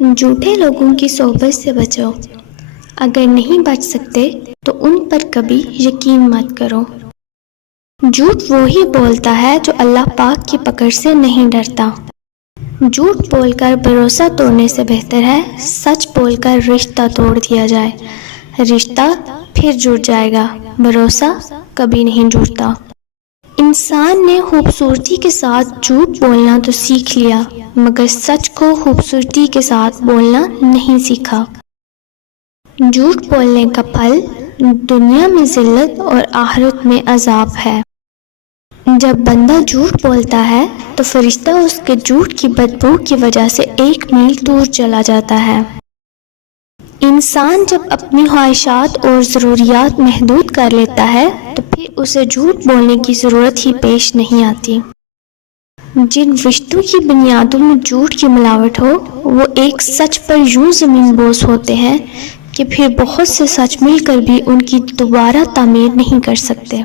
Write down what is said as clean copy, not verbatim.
جھوٹے لوگوں کی صحبت سے بچو۔ اگر نہیں بچ سکتے تو ان پر کبھی یقین مت کرو۔ جھوٹ وہی بولتا ہے جو اللہ پاک کی پکڑ سے نہیں ڈرتا۔ جھوٹ بول کر بھروسہ توڑنے سے بہتر ہے سچ بول کر رشتہ توڑ دیا جائے۔ رشتہ پھر جڑ جائے گا، بھروسہ کبھی نہیں جڑتا۔ انسان نے خوبصورتی کے ساتھ جھوٹ بولنا تو سیکھ لیا، مگر سچ کو خوبصورتی کے ساتھ بولنا نہیں سیکھا۔ جھوٹ بولنے کا پھل دنیا میں ذلت اور آخرت میں عذاب ہے۔ جب بندہ جھوٹ بولتا ہے تو فرشتہ اس کے جھوٹ کی بدبو کی وجہ سے 1 میل دور چلا جاتا ہے۔ انسان جب اپنی خواہشات اور ضروریات محدود کر لیتا ہے تو پھر اسے جھوٹ بولنے کی ضرورت ہی پیش نہیں آتی۔ جن رشتوں کی بنیادوں میں جھوٹ کی ملاوٹ ہو وہ ایک سچ پر یوں زمین بوس ہوتے ہیں کہ پھر بہت سے سچ مل کر بھی ان کی دوبارہ تعمیر نہیں کر سکتے۔